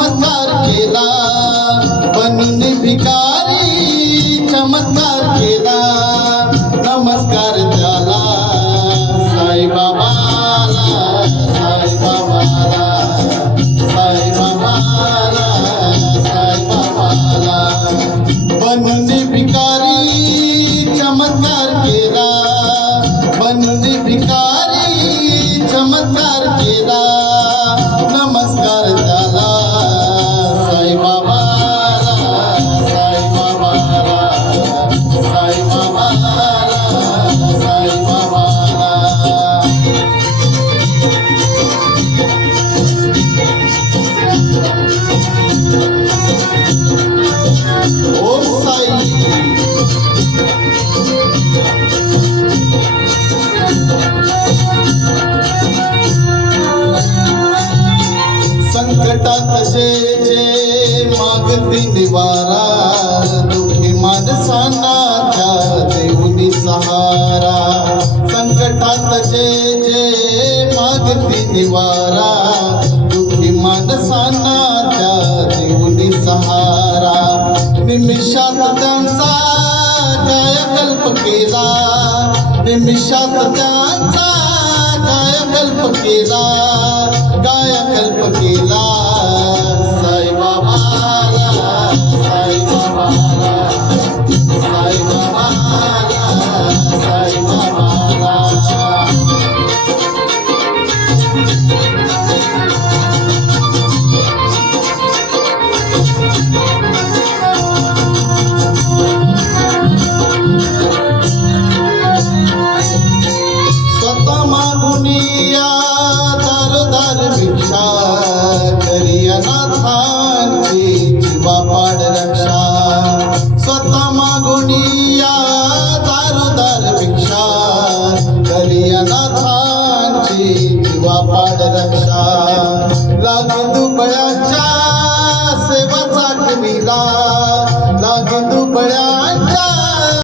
चमत्कार केला, बनून भिकारी चमत्कार केला. नमस्कार त्याला साईबाबाला, साईबाबाला, साईबाबाला, साईबाबाला. बनून भिकारी चमत्कार केला, बनून भिकारी चमत्कार केला. नमस्कार त्याला साईबाबाला, साईबाबाला, साईबाबाला, साईबाबाला. ओम साई. संकटात जे मागती निवारा, दुःखी माणसांना त्या देऊनी सहारा. संकटात जे मागती निवारा, दुःखी माणसांना त्या देऊनी सहारा. निमिषात त्यांचा कायाकल्प केला, निमिषात त्यांचा कायाकल्प केला, कायाकल्प केला. साईबाबाला, साईबाबाला, साईबाबाला, साईबाबाला. स्वतः मागुनिया दारोदार भिक्षा, करी अनाथांची जीवापाड रक्षा. स्वतः मागुनिया दारोदार भिक्षा, करी अनाथांची जीवापाड रक्षा.